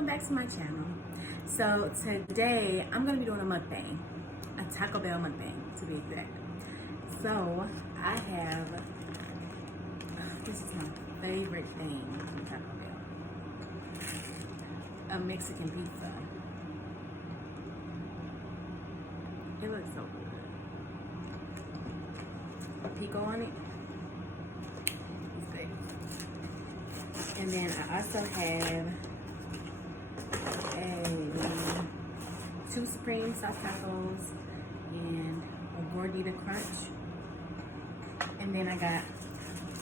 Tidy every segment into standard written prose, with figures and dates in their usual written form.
welcome back to my channel. So today I'm going to be doing a mukbang, a Taco Bell mukbang to be exact. So I have, this is my favorite thing from Taco Bell, a Mexican pizza. It looks so good. Pico on it. It's good. And then I also have two supreme soft tacos and a gordita crunch. And then I got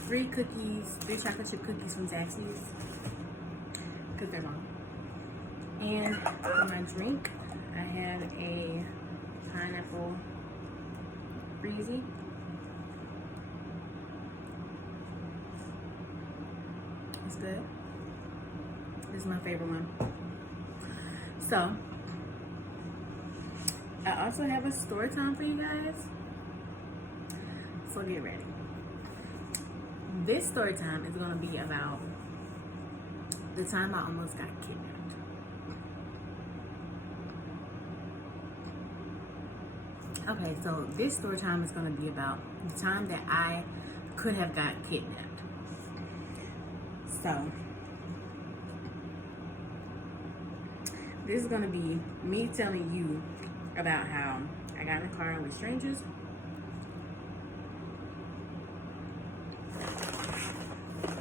three chocolate chip cookies from Zaxby's, because they're long. And for my drink, I have a pineapple breezy. It's good. This is my favorite one. So, I also have a story time for you guys. So get ready. This story time is going to be about the time I almost got kidnapped. Okay, so this story time is going to be about the time that I could have got kidnapped. So, this is going to be me telling you about how I got in a car with strangers.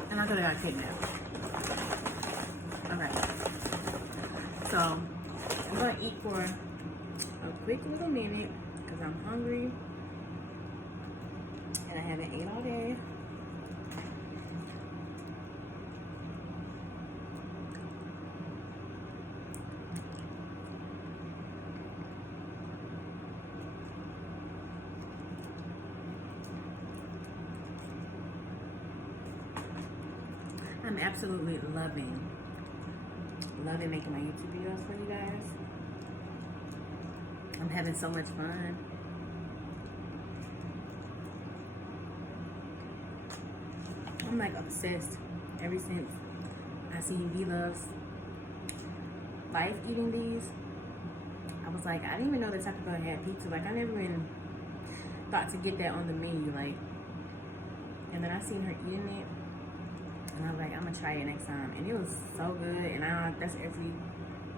And I could have got kidnapped. Okay. So, I'm going to eat for a quick little minute because I'm hungry. And I haven't ate all day. I'm absolutely loving making my YouTube videos for you guys. I'm having so much fun. I'm like obsessed ever since I seen V-Love's wife eating these. I was like, I didn't even know that Taco Bell had pizza. Like, I never even thought to get that on the menu. Like, and then I seen her eating it. And I was like, I'm gonna try it next time, and it was so good. And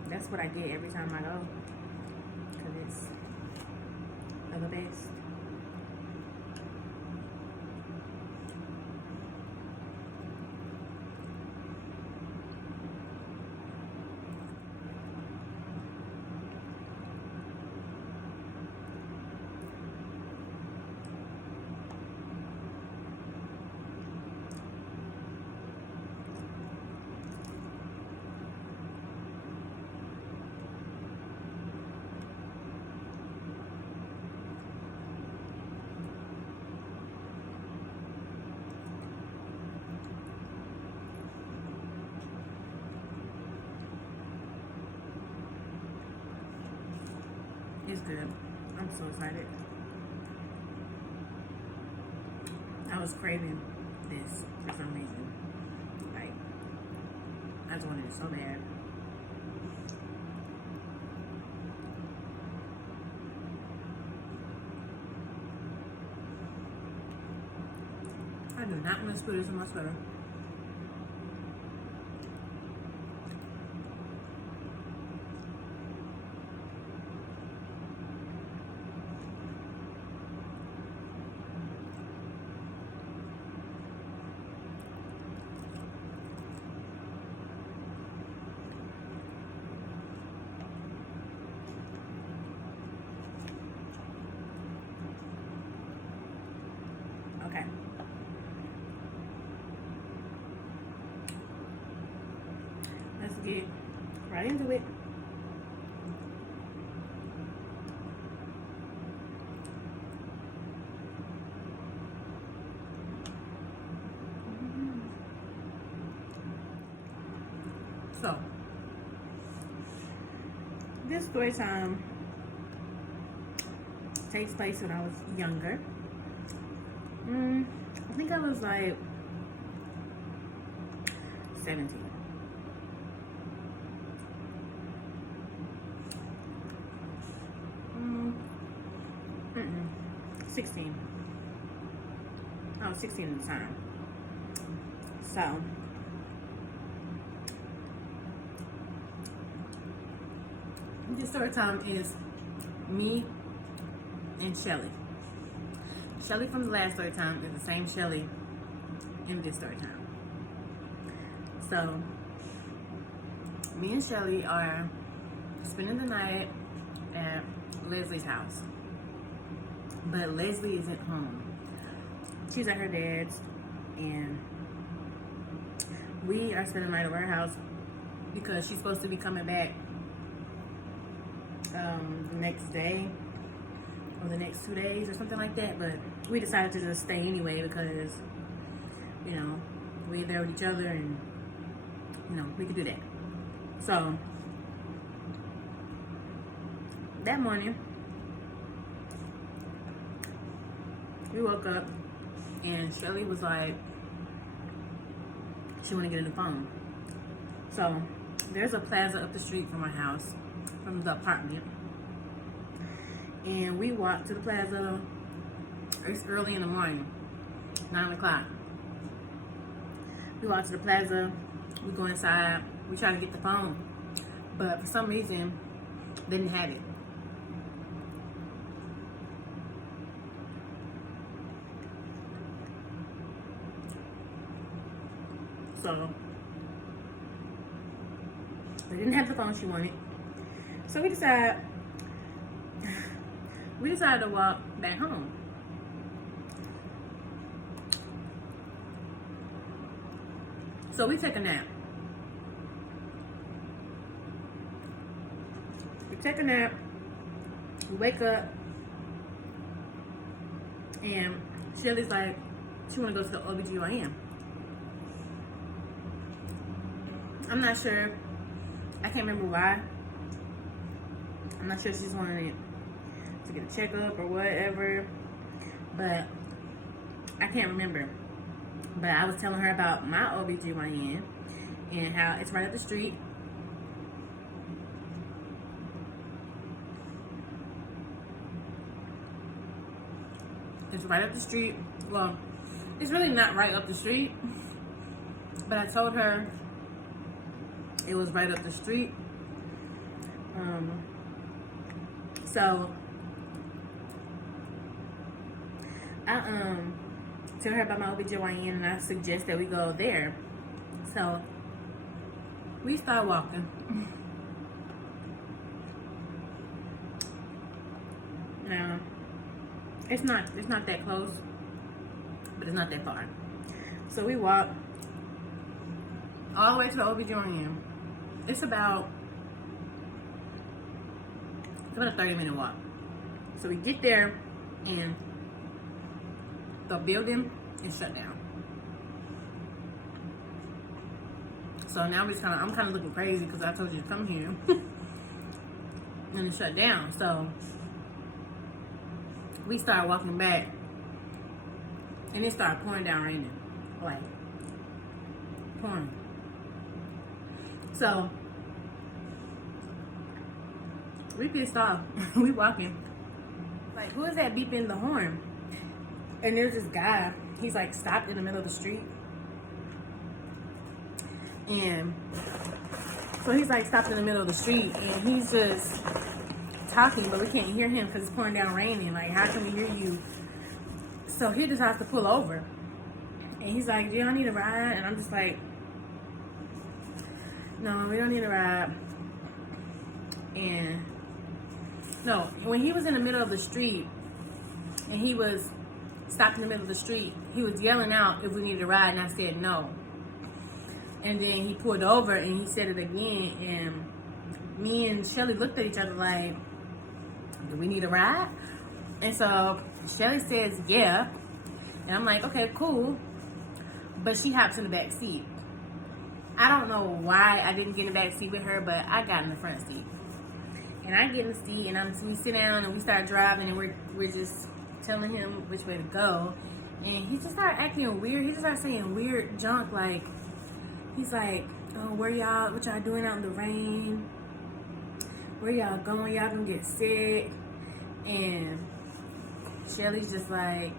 that's what I get every time I go, cause it's the best. It's good. I'm so excited. I was craving this for some reason. Like, I just wanted it so bad. I do not want to put this in my sweater. Okay. Let's get right into it. So, this story time takes place when I was younger. I think I was like 17. 16. I was 16 at the time. So this story time is me and Shelly. Shelly from the last story time is the same Shelly in this story time. So me and Shelly are spending the night at Leslie's house. But Leslie isn't home. She's at her dad's, and we are spending the night at our house because she's supposed to be coming back the next day or the next 2 days or something like that. But we decided to just stay anyway because, you know, we're there with each other and, you know, we could do that. So that morning we woke up and Shirley was like, she wanted to get a new phone. So there's a plaza up the street from our house, from the apartment. And we walked to the plaza. It's early in the morning, 9 o'clock. We walked to the plaza, we go inside, we try to get the phone. But for some reason, they didn't have it. So they didn't have the phone she wanted. So we decided to walk back home. So we take a nap. We take a nap. We wake up, and Shelly's like, she want to go to the OBGYN. I'm not sure. I can't remember why. I'm not sure if she's wanting to get a checkup or whatever. But I can't remember. But I was telling her about my OBGYN and how it's right up the street. It's right up the street. Well, it's really not right up the street. But I told her it was right up the street. So I tell her about my OBGYN and I suggest that we go there. So we start walking. Now it's not that close, but it's not that far. So we walk all the way to the OBGYN. It's about a 30-minute walk. So we get there and the building is shut down. So now I'm kind of looking crazy because I told you to come here and it's shut down. So we start walking back and it started pouring down raining, like pouring. So we pissed off. We walking. Like, who is that beeping the horn? And there's this guy. He's like stopped in the middle of the street. And so he's like stopped in the middle of the street and he's just talking, but we can't hear him because it's pouring down raining. Like, how can we hear you? So he just has to pull over. And he's like, do y'all need a ride? And I'm just like, no, we don't need a ride. And no, when he was in the middle of the street and he was stopped in the middle of the street, he was yelling out if we needed a ride, and I said no. And then he pulled over and he said it again, and me and Shelly looked at each other like, do we need a ride? And so Shelly says yeah, and I'm like, okay, cool. But she hops in the back seat. I don't know why I didn't get in the back seat with her, but I got in the front seat. And I get in the seat and we sit down and we start driving and we're just telling him which way to go. And he just started acting weird. He just started saying weird junk, like, he's like, oh, what y'all doing out in the rain? Where y'all going? Y'all gonna get sick? And Shelly's just like,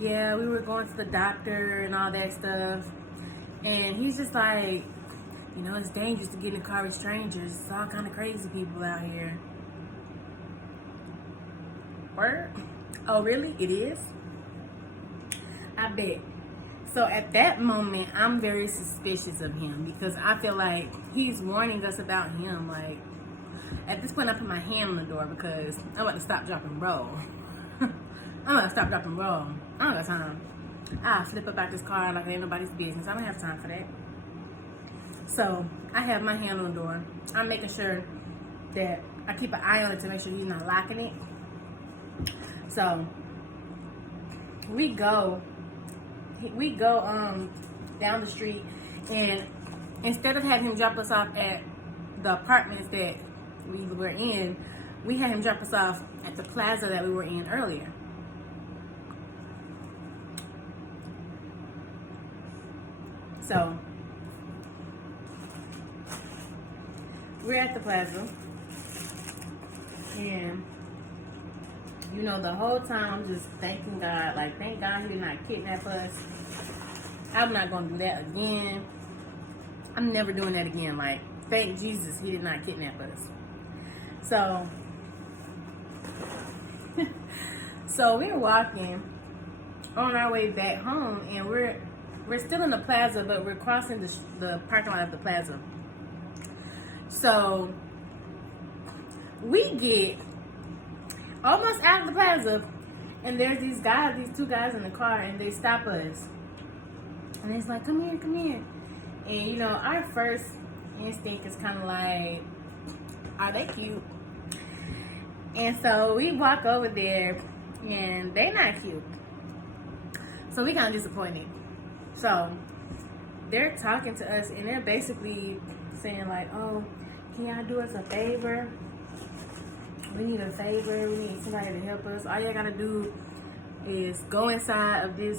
yeah, we were going to the doctor and all that stuff. And he's just like, you know, it's dangerous to get in a car with strangers. It's all kind of crazy people out here. Word? Oh, really? It is? I bet. So at that moment, I'm very suspicious of him because I feel like he's warning us about him. Like, at this point, I put my hand on the door because I'm about to stop, drop, and roll. I'm about to stop, drop, and roll. I don't got time. I'll flip up out this car like it ain't nobody's business. I don't have time for that. So I have my hand on the door. I'm making sure that I keep an eye on it to make sure he's not locking it. So we go down the street, and instead of having him drop us off at the apartments that we were in, we had him drop us off at the plaza that we were in earlier. So we're at the plaza, and you know, the whole time I'm just thanking God, like, thank God he did not kidnap us. I'm not gonna do that again. I'm never doing that again. Like, thank Jesus he did not kidnap us. So we're walking on our way back home, and we're still in the plaza, but we're crossing the parking lot of the plaza. So we get almost out of the plaza, and there's these two guys in the car, and they stop us. And it's like, come here, come here. And, you know, our first instinct is kind of like, are they cute? And so we walk over there, and they're not cute. So we kind of disappointed. So they're talking to us, and they're basically saying like, oh, can y'all do us a favor? We need a favor. We need somebody to help us. All y'all gotta do is go inside of the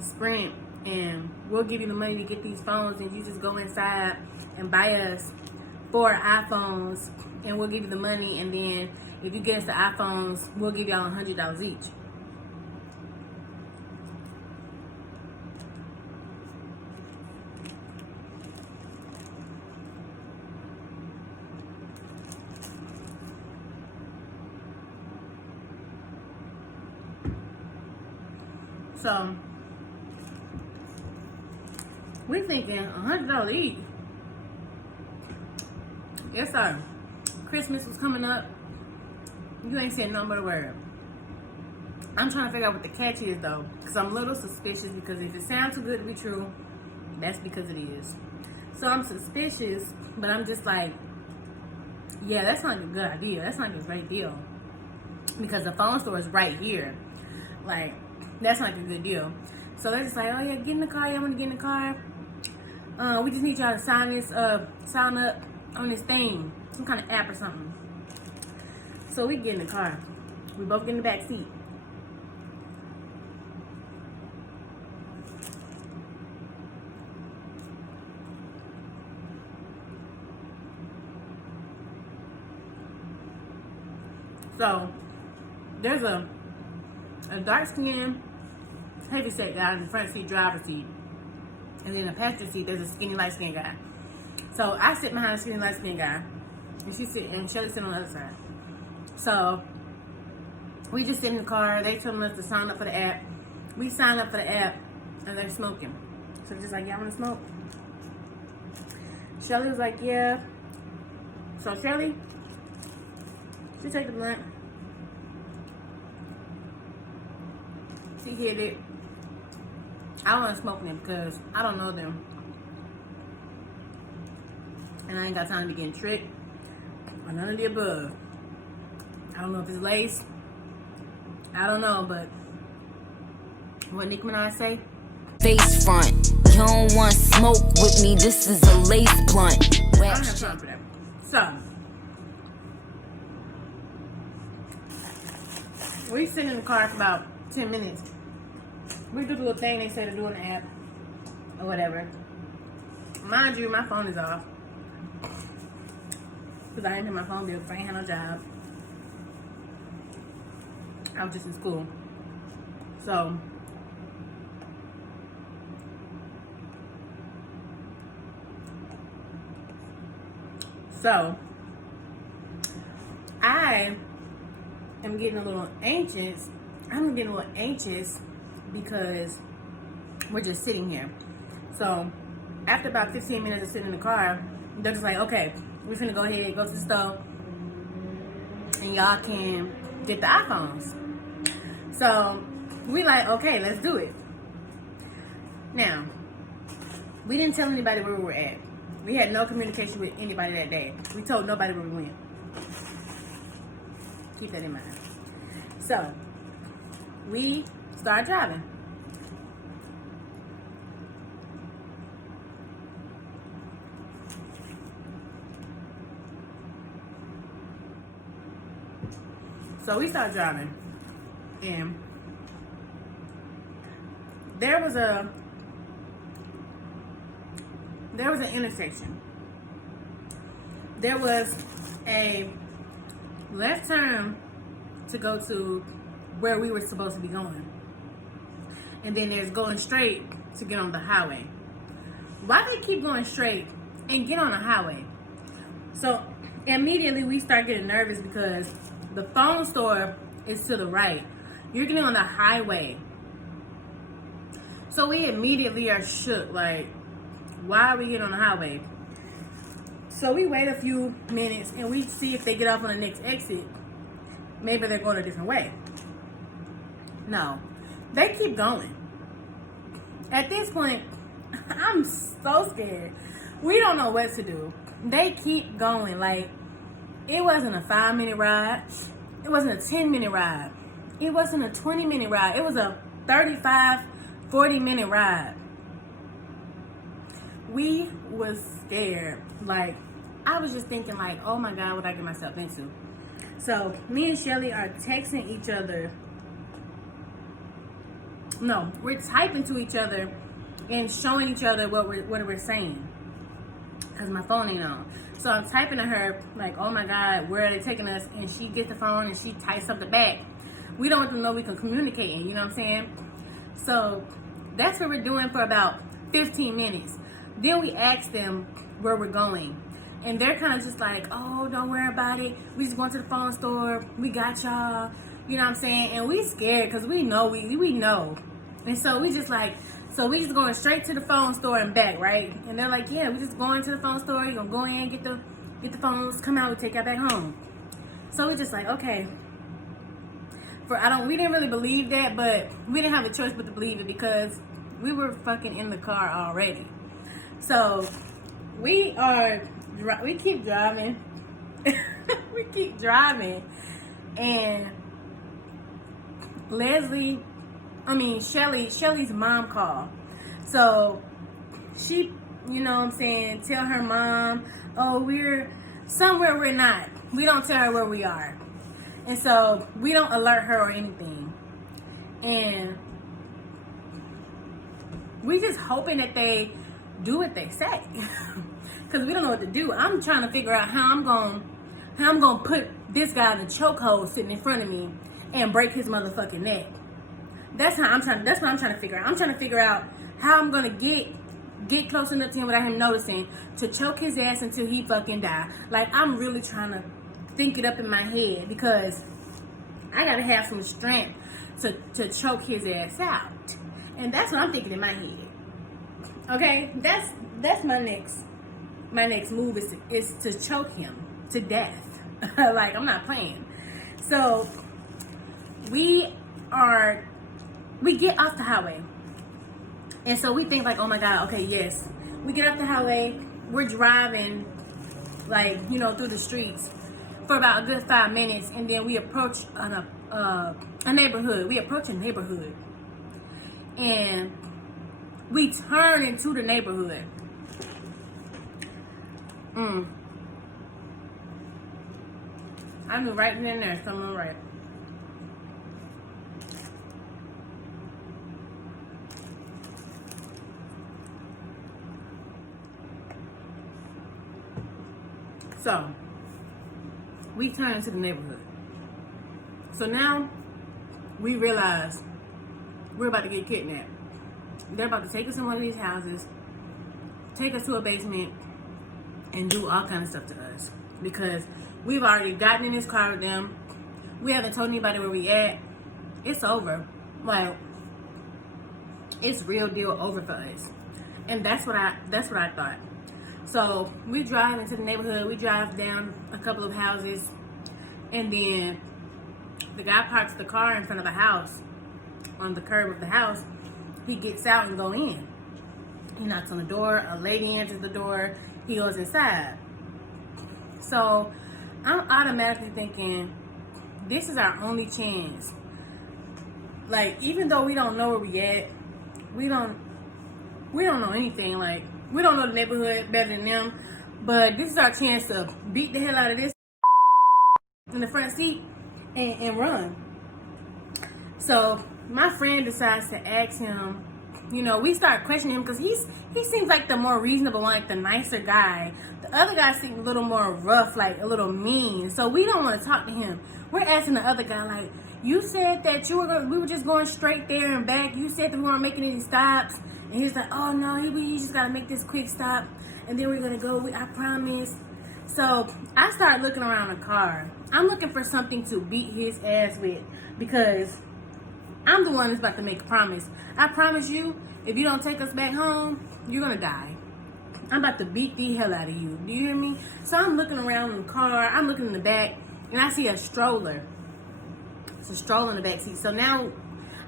Sprint, and we'll give you the money to get these phones, and you just go inside and buy us 4 iPhones, and we'll give you the money, and then if you get us the iPhones, we'll give y'all $100 each. So we're thinking $100 each. Yes, sir. Christmas was coming up. You ain't saying no but a word. I'm trying to figure out what the catch is though, because I'm a little suspicious, because if it sounds too good to be true, that's because it is. So I'm suspicious, but I'm just like, yeah, that's not a good idea. That's not a great deal, because the phone store is right here. Like, that's not a good deal. So they're just like, oh yeah, get in the car. Yeah, I want to get in the car. We just need y'all to sign up on this thing, some kind of app or something. So we get in the car. We both get in the back seat. So there's a dark skinned heavyset guy in the front seat, driver's seat, and then in the passenger seat there's a skinny light skinned guy. So I sit behind the skinny light skinned guy, and Shelly sit on the other side. So we just sit in the car. They told us to sign up for the app. We sign up for the app, and they're smoking. So just like, y'all want to smoke? Shelly was like, yeah. So Shelly, she take the blunt. She hit it. I don't want to smoke them because I don't know them. And I ain't got time to be getting tricked or none of the above. I don't know if it's lace. I don't know, but what Nicki Minaj say? Face front. You don't want smoke with me. This is a lace blunt. I don't have time for that. So we sit in the car for about 10 minutes. We do the little thing they say to do in the app or whatever. Mind you, my phone is off because I didn't pay my phone bill because I ain't had no job. I was just in school. So I am getting a little anxious. I'm getting a little anxious because we're just sitting here. So after about 15 minutes of sitting in the car, they're just like, okay, we're gonna go ahead, go to the store, and y'all can get the iPhones. So we like, okay, let's do it. Now, we didn't tell anybody where we were at. We had no communication with anybody that day. We told nobody where we went. Keep that in mind. So we started driving. So we started driving, and there was an intersection. There was a left turn to go to where we were supposed to be going, and then there's going straight to get on the highway. Why they keep going straight and get on the highway? So immediately we start getting nervous because the phone store is to the right. You're getting on the highway. So we immediately are shook, like, why are we getting on the highway? So we wait a few minutes and we see if they get off on the next exit. Maybe they're going a different way. No, they keep going. At this point, I'm so scared. We don't know what to do. They keep going. Like, it wasn't a 5-minute ride. It wasn't a 10-minute ride. It wasn't a 20-minute ride. It was a 35, 40-minute ride. We was scared. Like, I was just thinking, like, oh my God, what I get myself into? So me and Shelly are texting each other. No, we're typing to each other and showing each other what we're saying, because my phone ain't on. So I'm typing to her, like, oh my God, where are they taking us? And she gets the phone and she types something back. We don't want them to know we can communicate, you know what I'm saying? So that's what we're doing for about 15 minutes. Then we ask them where we're going. And they're kind of just like, oh, don't worry about it. We just going to the phone store. We got y'all. You know what I'm saying? And we scared because we know, we know. And so we just like, so we just going straight to the phone store and back, right? And they're like, yeah, we just going to the phone store. You're going to go in, get the phones, come out, we take y'all back home. So we just like, okay. We didn't really believe that, but we didn't have a choice but to believe it because we were fucking in the car already. So we keep driving. We keep driving. And Shelly's mom called. So she, you know what I'm saying, tell her mom, oh, we're somewhere we're not. We don't tell her where we are. And so we don't alert her or anything. And we just hoping that they do what they say. Because we don't know what to do. I'm trying to figure out how I'm gonna put this guy in a chokehold sitting in front of me and break his motherfucking neck. That's what I'm trying to figure out. I'm trying to figure out how I'm gonna get close enough to him without him noticing to choke his ass until he fucking die. Like, I'm really trying to think it up in my head because I gotta have some strength to choke his ass out. And that's what I'm thinking in my head. Okay? That's my next move is to choke him to death. Like, I'm not playing. So we get off the highway. And so we think like, oh my God, okay, yes. We get off the highway, we're driving like, you know, through the streets for about a good 5 minutes, and then we approach a neighborhood. We approach a neighborhood. And we turn into the neighborhood. I knew right then and there something right. So we turn into the neighborhood. So now we realized we're about to get kidnapped. They're about to take us in one of these houses, take us to a basement, and do all kind of stuff to us. Because we've already gotten in this car with them. We haven't told anybody where we at. It's over. Like, it's real deal over for us. And that's what I thought. So we drive into the neighborhood. We drive down a couple of houses, and then the guy parks the car in front of a house on the curb of the house. He gets out and go in. He knocks on the door. A lady answers the door. He goes inside. So I'm automatically thinking, this is our only chance. Like, even though we don't know where we at, we don't know anything. Like, we don't know the neighborhood better than them. But this is our chance to beat the hell out of this in the front seat and run. So my friend decides to ask him, you know, we start questioning him because he seems like the more reasonable one, like the nicer guy. The other guy seemed a little more rough, like a little mean. So we don't want to talk to him. We're asking the other guy, like, you said that we were just going straight there and back. You said that we weren't making any stops. And he's like, oh no, we just got to make this quick stop. And then we're going to go, I promise. So I started looking around the car. I'm looking for something to beat his ass with because I'm the one that's about to make a promise. I promise you, if you don't take us back home, you're going to die. I'm about to beat the hell out of you. Do you hear me? So I'm looking around in the car. I'm looking in the back, and I see a stroller. It's a stroller in the back seat. So now,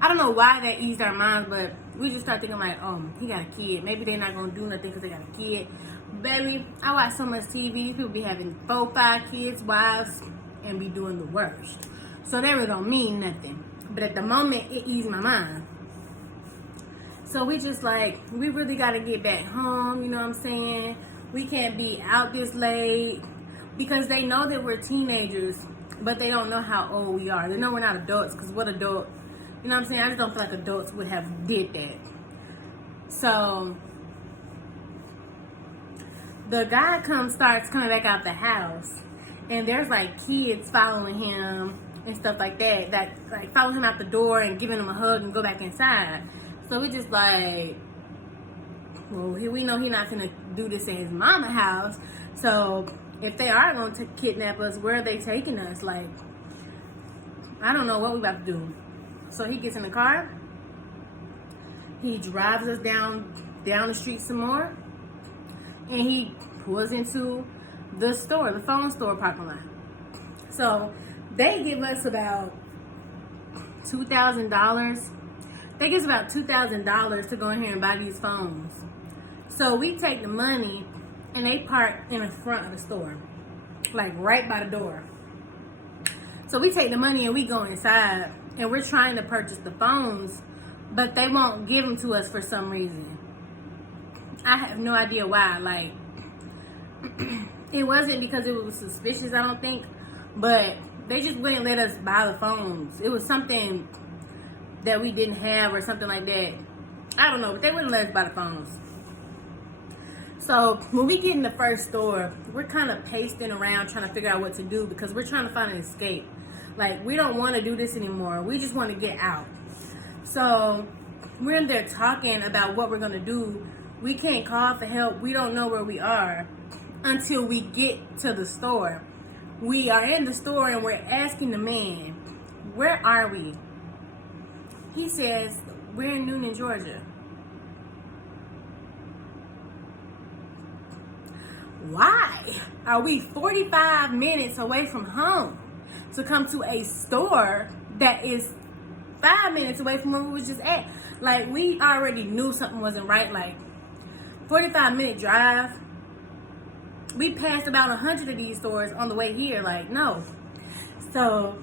I don't know why that eased our minds, but we just start thinking like, oh, he got a kid. Maybe they're not going to do nothing because they got a kid. Baby, I watch so much TV. People be having 4, 5 kids, wives, and be doing the worst. So that really don't mean nothing. But at the moment, it eased my mind. So we just like, we really got to get back home, you know what I'm saying? We can't be out this late because they know that we're teenagers, but they don't know how old we are. They know we're not adults because what adult, you know what I'm saying? I just don't feel like adults would have did that. So the guy starts coming back out the house, and there's like kids following him and stuff like that like follow him out the door and giving him a hug and go back inside. So we just like, well, we know he's not gonna do this at his mama's house. So if they are gonna kidnap us, where are they taking us? Like, I don't know what we about to do. So he gets in the car. He drives us down the street some more, and he pulls into the store, the phone store parking lot. So they give us about $2,000. They give us about $2,000 to go in here and buy these phones. So we take the money, and they park in the front of the store, like right by the door. So we take the money and we go inside, and we're trying to purchase the phones, but they won't give them to us for some reason. I have no idea why. Like, it wasn't because it was suspicious, I don't think, but they just wouldn't let us buy the phones. It was something that we didn't have or something like that. I don't know, but they wouldn't let us buy the phones. So when we get in the first store, we're kind of pacing around trying to figure out what to do because we're trying to find an escape. Like, we don't want to do this anymore. We just want to get out. So we're in there talking about what we're going to do. We can't call for help. We don't know where we are until we get to the store. We are in the store and we're asking the man, where are we? He says, we're in Noonan, Georgia. Why are we 45 minutes away from home to come to a store that is 5 minutes away from where we was just at? Like, we already knew something wasn't right. Like, 45-minute drive. We passed about 100 of these stores on the way here. Like, no. So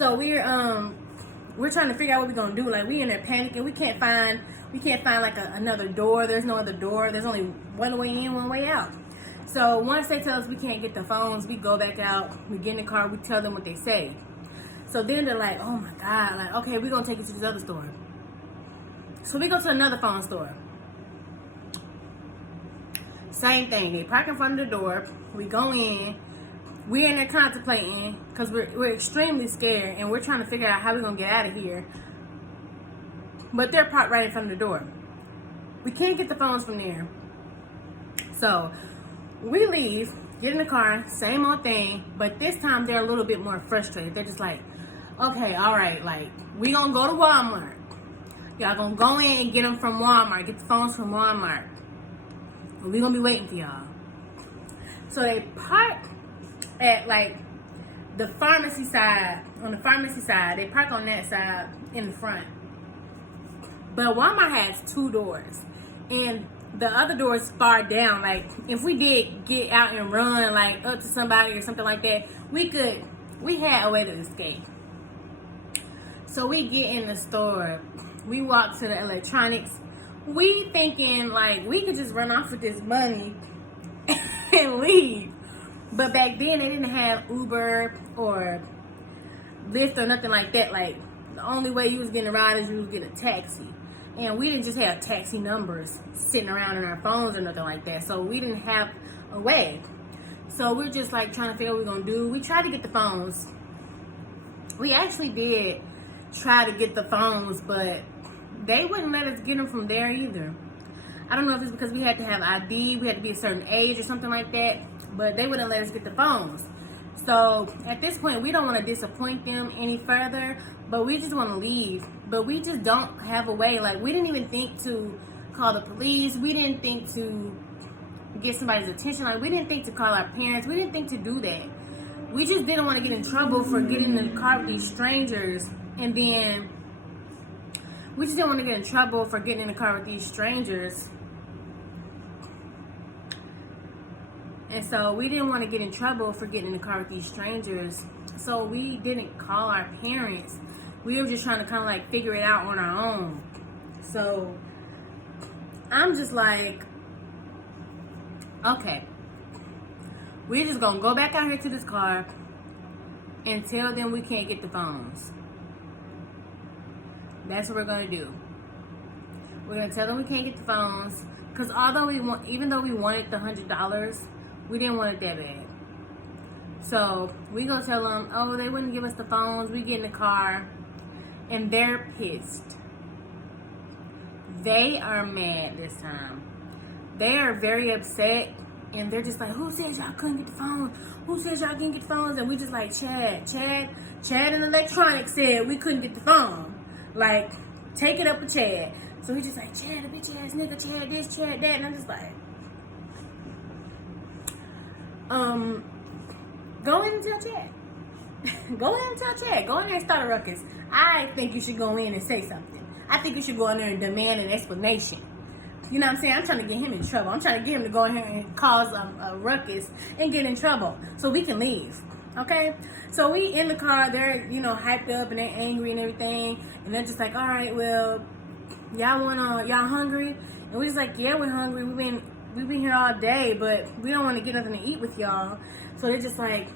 we're trying to figure out what we're gonna do. Like, we in there panicking. We can't find like another door. There's no other door. There's only one way in, one way out. So once they tell us we can't get the phones, we go back out. We get in the car. We tell them what they say. So then they're like, oh my God, like, okay, we're gonna take you to this other store. So we go to another phone store. Same thing. They park in front of the door. We go in. we're in there contemplating because we're extremely scared and we're trying to figure out how we're going to get out of here. But they're parked right in front of the door. We can't get the phones from there. So we leave, get in the car, same old thing, but this time they're a little bit more frustrated. They're just like, okay, all right, like, we gonna go to Walmart. Y'all gonna go in and get them from Walmart, get the phones from Walmart. And we gonna be waiting for y'all. So they park at, like, the pharmacy side, on the pharmacy side. They park on that side in the front. But Walmart has 2 doors. And the other door is far down. Like, if we did get out and run, like, up to somebody or something like that, we had a way to escape. So we get in the store. We walk to the electronics. We thinking, like, we could just run off with this money and leave. But back then, they didn't have Uber or Lyft or nothing like that. Like, the only way you was getting a ride is you was getting a taxi. And we didn't just have taxi numbers sitting around in our phones or nothing like that. So we didn't have a way. So we're just like trying to figure out what we're going to do. We tried to get the phones. We actually did try to get the phones, but they wouldn't let us get them from there either. I don't know if it's because we had to have ID. We had to be a certain age or something like that. But they wouldn't let us get the phones. So at this point, we don't want to disappoint them any further. But we just want to leave. But we just don't have a way. Like, we didn't even think to call the police. We didn't think to get somebody's attention. Like, we didn't think to call our parents. We didn't think to do that. We just didn't want to get in trouble for getting in the car with these strangers. And then we just didn't want to get in trouble for getting in the car with these strangers. And so we didn't want to get in trouble for getting in the car with these strangers. So we didn't call our parents. We were just trying to kind of like figure it out on our own. So I'm just like, okay, we're just going to go back out here to this car and tell them we can't get the phones. That's what we're going to do. We're going to tell them we can't get the phones. Because even though we wanted the $100, we didn't want it that bad. So we gonna tell them, oh, they wouldn't give us the phones. We get in the car, and they're pissed. They are mad this time. They are very upset, and they're just like, who says y'all couldn't get the phones? Who says y'all can't get the phones? And we just like, Chad in electronics said we couldn't get the phone. Like, take it up with Chad. So he's just like, Chad, a bitch ass nigga, Chad this, Chad that, and I'm just like, go in and tell Chad. Go in and tell Chad. Go in there and start a ruckus. I think you should go in and say something. I think you should go in there and demand an explanation. You know what I'm saying? I'm trying to get him in trouble. I'm trying to get him to go in here and cause a ruckus and get in trouble so we can leave. Okay? So we in the car. They're, hyped up and they're angry and everything. And they're just like, all right, well, y'all hungry? And we're just like, yeah, we're hungry. We've been here all day, but we don't want to get nothing to eat with y'all. So they're just like,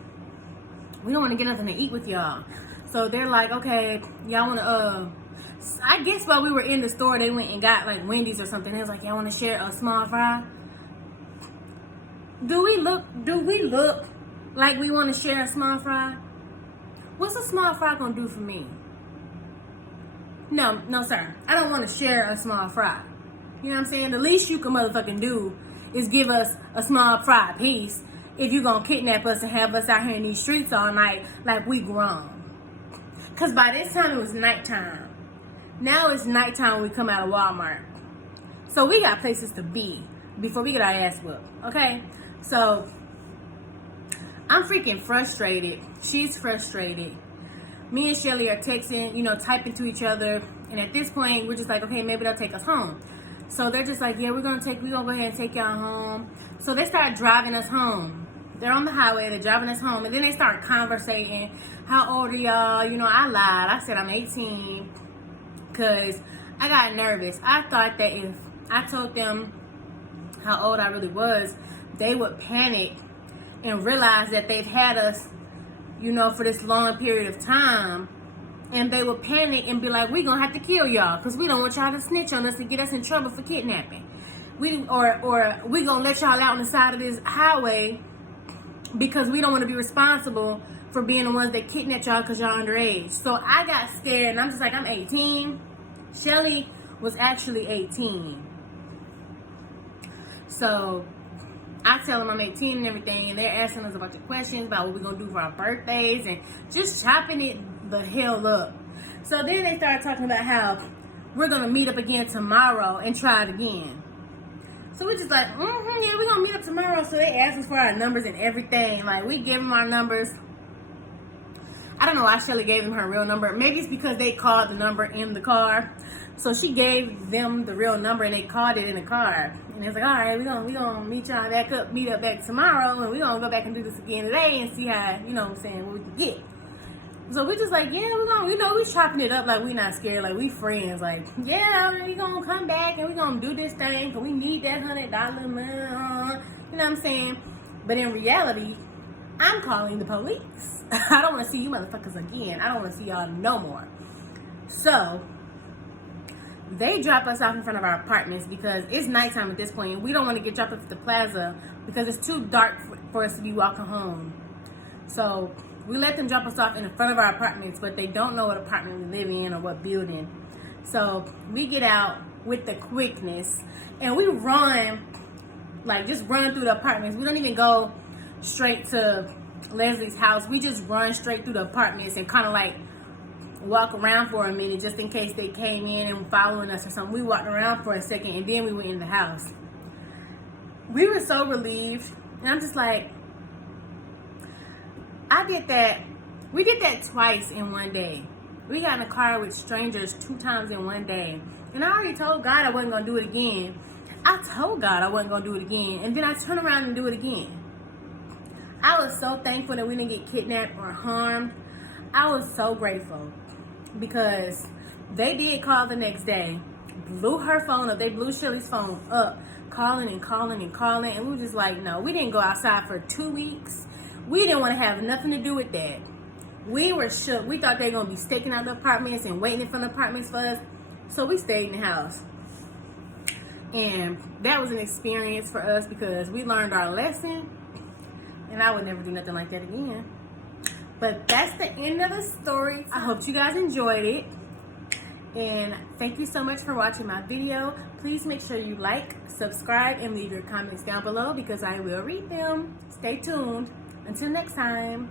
we don't want to get nothing to eat with y'all. So they're like, okay, y'all want to, I guess while we were in the store, they went and got like Wendy's or something. They was like, y'all want to share a small fry? Do we look like we want to share a small fry? What's a small fry going to do for me? No, sir. I don't want to share a small fry. You know what I'm saying? The least you can motherfucking do is give us a small fry piece if you gonna kidnap us and have us out here in these streets all night like we grown. Because by this time it was nighttime. Now it's nighttime when we come out of Walmart. So we got places to be before we get our ass whooped. Okay? So I'm freaking frustrated. She's frustrated. Me and Shelly are texting, typing to each other. And at this point, we're just like, okay, maybe they'll take us home. So they're just like, yeah, we're gonna go ahead and take y'all home. So they start driving us home. They're on the highway, they're driving us home, and then they start conversating. How old are y'all? I lied. I said I'm 18 because I got nervous. I thought that if I told them how old I really was, they would panic and realize that they've had us, for this long period of time. And they would panic and be like, we're going to have to kill y'all because we don't want y'all to snitch on us and get us in trouble for kidnapping. Or we going to let y'all out on the side of this highway because we don't want to be responsible for being the ones that kidnapped y'all because y'all underage. So I got scared, and I'm just like, I'm 18. Shelly was actually 18. So I tell them I'm 18 and everything, and they're asking us a bunch of questions about what we're going to do for our birthdays and just chopping it the hell up. So then they started talking about how we're going to meet up again tomorrow and try it again. So we're just like, yeah, we're going to meet up tomorrow. So they asked us for our numbers and everything. Like, we gave them our numbers. I don't know why Shelly gave them her real number. Maybe it's because they called the number in the car. So she gave them the real number and they called it in the car. And it's like, all right, we're gonna meet y'all back up, meet up back tomorrow, and we're gonna go back and do this again today and see how, you know what I'm saying, what we can get. So we're just like, yeah, we're gonna, we chopping it up like we not scared, like we friends. Like, yeah, we gonna come back and we gonna do this thing because we need that $100, you know what I'm saying? But in reality, I'm calling the police. I don't want to see you motherfuckers again. I don't want to see y'all no more. So they drop us off in front of our apartments because it's nighttime at this point, and we don't want to get dropped off at the plaza because it's too dark for us to be walking home. So we let them drop us off in front of our apartments, but they don't know what apartment we live in or what building. So we get out with the quickness and we run, like just run through the apartments. We don't even go straight to Leslie's house. We just run straight through the apartments and kind of like walk around for a minute just in case they came in and following us or something. We walked around for a second and then we went in the house. We were so relieved, and I'm just like, we did that twice in one day. We got in a car with strangers 2 times in one day, and I already told God I wasn't gonna do it again. I told God I wasn't gonna do it again, and then I turn around and do it again. I was so thankful that we didn't get kidnapped or harmed. I was so grateful because they did call the next day, blew her phone up. They blew Shelly's phone up, calling and calling and calling. And we were just like, no, we didn't go outside for 2 weeks. We didn't want to have nothing to do with that. We were shook. We thought they were going to be staking out the apartments and waiting in front of the apartments for us. So we stayed in the house. And that was an experience for us because we learned our lesson. And I would never do nothing like that again. But that's the end of the story. I hope you guys enjoyed it. And thank you so much for watching my video. Please make sure you like, subscribe, and leave your comments down below because I will read them. Stay tuned. Until next time.